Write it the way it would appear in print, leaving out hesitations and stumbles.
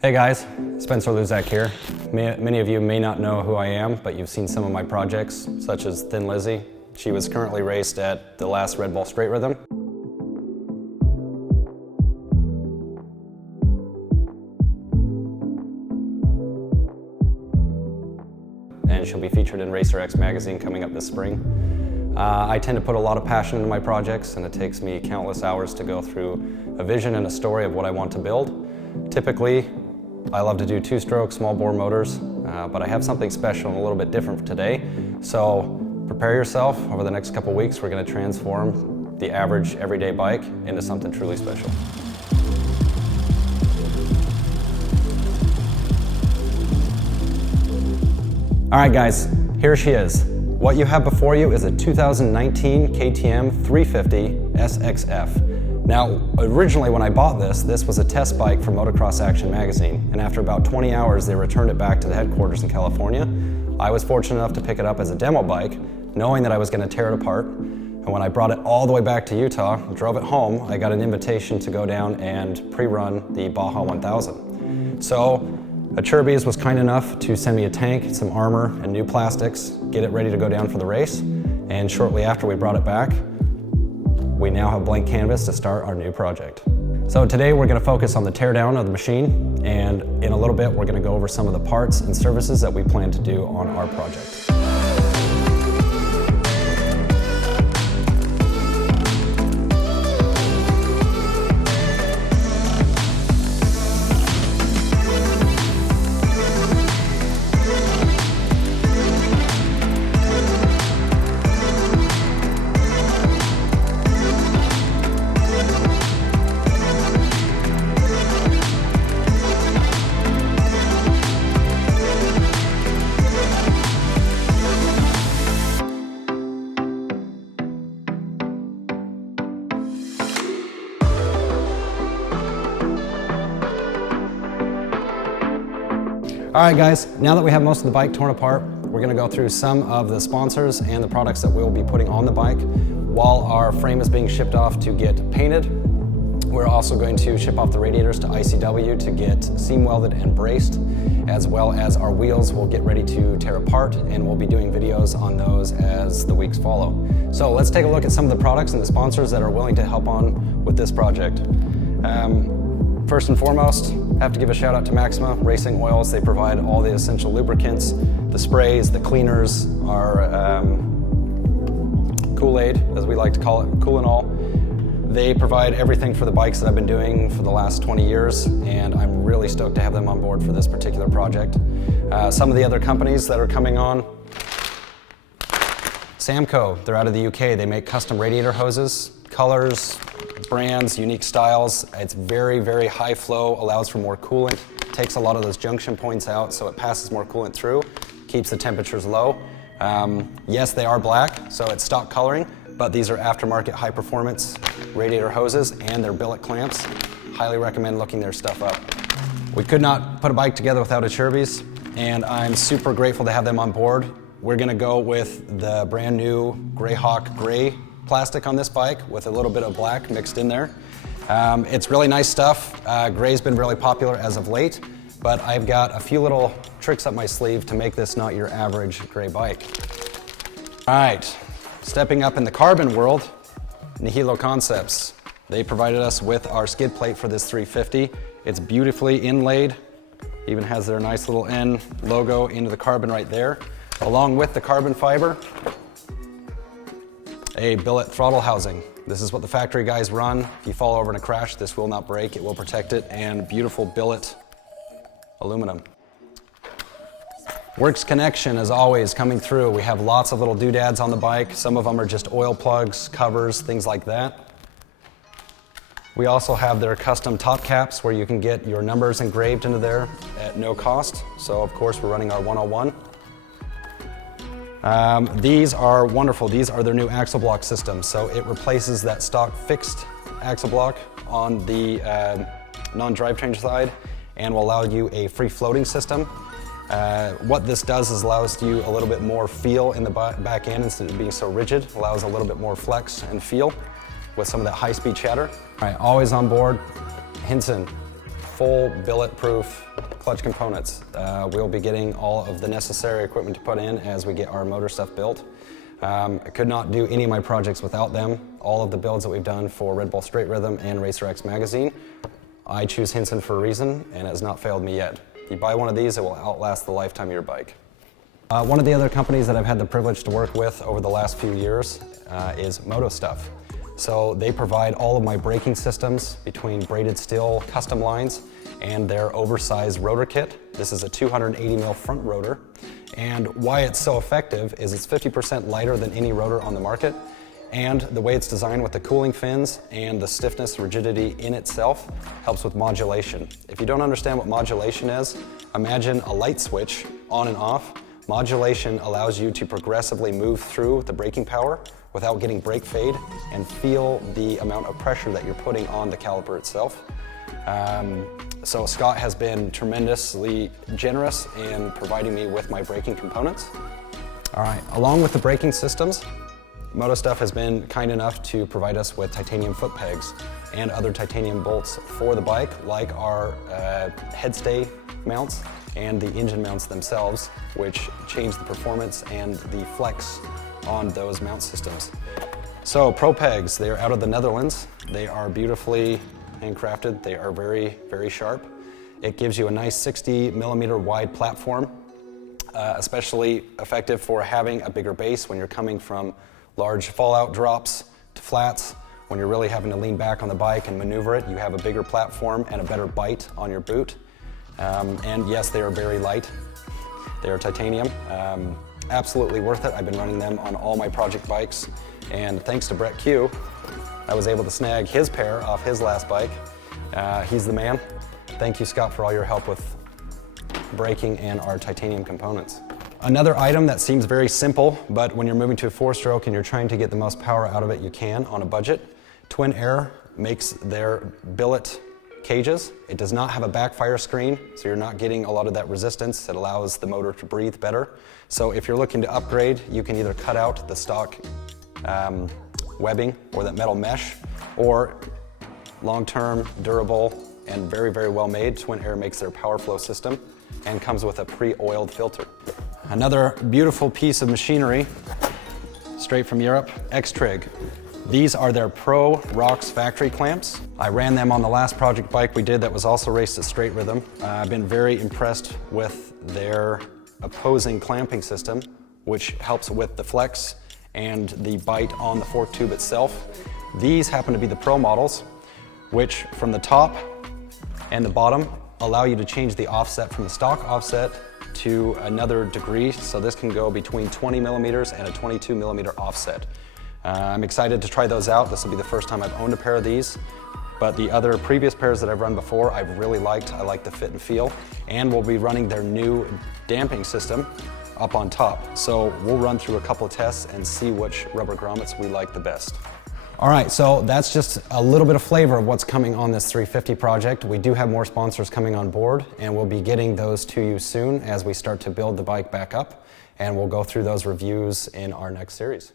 Hey guys, Spencer Luczak here. Many of you may not know who I am, but you've seen some of my projects, such as Thin Lizzy. She was currently raced at the last Red Bull Straight Rhythm. And she'll be featured in Racer X magazine coming up this spring. I tend to put a lot of passion into my projects, and it takes me countless hours to go through a vision and a story of what I want to build. Typically, I love to do two-stroke small bore motors, but I have something special and a little bit different for today. So prepare yourself. Over the next couple weeks, we're going to transform the average everyday bike into something truly special. All right guys, here she is. What you have before you is a 2019 KTM 350 SXF. Now, originally when I bought this was a test bike for Motocross Action magazine, and after about 20 hours they returned it back to the headquarters in California. I was fortunate enough to pick it up as a demo bike, knowing that I was going to tear it apart. And when I brought it all the way back to Utah, drove it home, I got an invitation to go down and pre-run the Baja 1000. So ACERBIS was kind enough to send me a tank, some armor, and new plastics, get it ready to go down for the race. And shortly after we brought it back, we now have blank canvas to start our new project. So today we're going to focus on the teardown of the machine, and in a little bit we're going to go over some of the parts and services that we plan to do on our project. All right guys, now that we have most of the bike torn apart, we're going to go through some of the sponsors and the products that we'll be putting on the bike. While our frame is being shipped off to get painted, we're also going to ship off the radiators to ICW to get seam welded and braced, as well as our wheels will get ready to tear apart, and we'll be doing videos on those as the weeks follow. So let's take a look at some of the products and the sponsors that are willing to help on with this project. First and foremost, I have to give a shout out to Maxima Racing Oils. They provide all the essential lubricants, the sprays, the cleaners, our Kool-Aid, as we like to call it, Cool and All. They provide everything for the bikes that I've been doing for the last 20 years, and I'm really stoked to have them on board for this particular project. Some of the other companies that are coming on, Samco, they're out of the UK. They make custom radiator hoses, colors, brands, unique styles. It's very, very high flow, allows for more coolant, takes a lot of those junction points out so it passes more coolant through, keeps the temperatures low. Yes, they are black, so it's stock coloring, but these are aftermarket high performance radiator hoses and they're billet clamps. Highly recommend looking their stuff up. We could not put a bike together without ACERBIS, and I'm super grateful to have them on board. We're gonna go with the brand new Greyhawk gray plastic on this bike with a little bit of black mixed in there. It's really nice stuff. Gray's been really popular as of late, but I've got a few little tricks up my sleeve to make this not your average gray bike. All right, stepping up in the carbon world, Nihilo Concepts. They provided us with our skid plate for this 350. It's beautifully inlaid, even has their nice little N logo into the carbon right there. Along with the carbon fiber, a billet throttle housing. This is what the factory guys run. If you fall over in a crash, this will not break, it will protect it, and beautiful billet aluminum. Works connection, as always, coming through. We have lots of little doodads on the bike. Some of them are just oil plugs, covers, things like that. We also have their custom top caps where you can get your numbers engraved into there at no cost. So of course we're running our 101. These are wonderful. These are their new axle block system. So it replaces that stock fixed axle block on the non-drivetrain side and will allow you a free floating system. What this does is allows you a little bit more feel in the back end instead of being so rigid. Allows a little bit more flex and feel with some of that high-speed chatter. All right, always on board, Hinson. full billet-proof clutch components. We'll be getting all of the necessary equipment to put in as we get our motor stuff built. I could not do any of my projects without them. All of the builds that we've done for Red Bull Straight Rhythm and Racer X magazine, I choose Hinson for a reason, and it has not failed me yet. You buy one of these, it will outlast the lifetime of your bike. One of the other companies that I've had the privilege to work with over the last few years is MOTO Stuff. So they provide all of my braking systems between braided steel custom lines and their oversized rotor kit. This is a 280 mil front rotor, and why it's so effective is it's 50% lighter than any rotor on the market, and the way it's designed with the cooling fins and the stiffness, rigidity in itself helps with modulation. If you don't understand what modulation is, imagine a light switch on and off. Modulation allows you to progressively move through the braking power without getting brake fade and feel the amount of pressure that you're putting on the caliper itself. So Scott has been tremendously generous in providing me with my braking components. All right, along with the braking systems, MOTO Stuff has been kind enough to provide us with titanium foot pegs and other titanium bolts for the bike, like our headstay mounts and the engine mounts themselves, which change the performance and the flex on those mount systems. So Pro Pegs, they are out of the Netherlands. They are beautifully handcrafted. They are very, very sharp. It gives you a nice 60 millimeter wide platform, especially effective for having a bigger base when you're coming from large fallout drops to flats. When you're really having to lean back on the bike and maneuver it, you have a bigger platform and a better bite on your boot. And yes, they are very light. They are titanium. Absolutely worth it. I've been running them on all my project bikes, and thanks to Brett Q, I was able to snag his pair off his last bike. He's the man. Thank you, Scott, for all your help with braking and our titanium components. Another item that seems very simple, but when you're moving to a 4-stroke and you're trying to get the most power out of it you can on a budget, Twin Air makes their billet cages. It does not have a backfire screen, so you're not getting a lot of that resistance that allows the motor to breathe better. So if you're looking to upgrade, you can either cut out the stock webbing or that metal mesh, or long-term, durable, and very, very well made, Twin Air makes their power flow system and comes with a pre-oiled filter. Another beautiful piece of machinery, straight from Europe, X-Trig. These are their Pro Rocks factory clamps. I ran them on the last project bike we did that was also raced at Straight Rhythm. I've been very impressed with their opposing clamping system, which helps with the flex and the bite on the fork tube itself. These happen to be the Pro models, which from the top and the bottom allow you to change the offset from the stock offset to another degree. So this can go between 20 millimeters and a 22 millimeter offset. I'm excited to try those out. This will be the first time I've owned a pair of these, but the other previous pairs that I've run before I've really liked. I like the fit and feel, and we'll be running their new damping system up on top. So we'll run through a couple of tests and see which rubber grommets we like the best. All right, so that's just a little bit of flavor of what's coming on this 350 project. We do have more sponsors coming on board, and we'll be getting those to you soon as we start to build the bike back up, and we'll go through those reviews in our next series.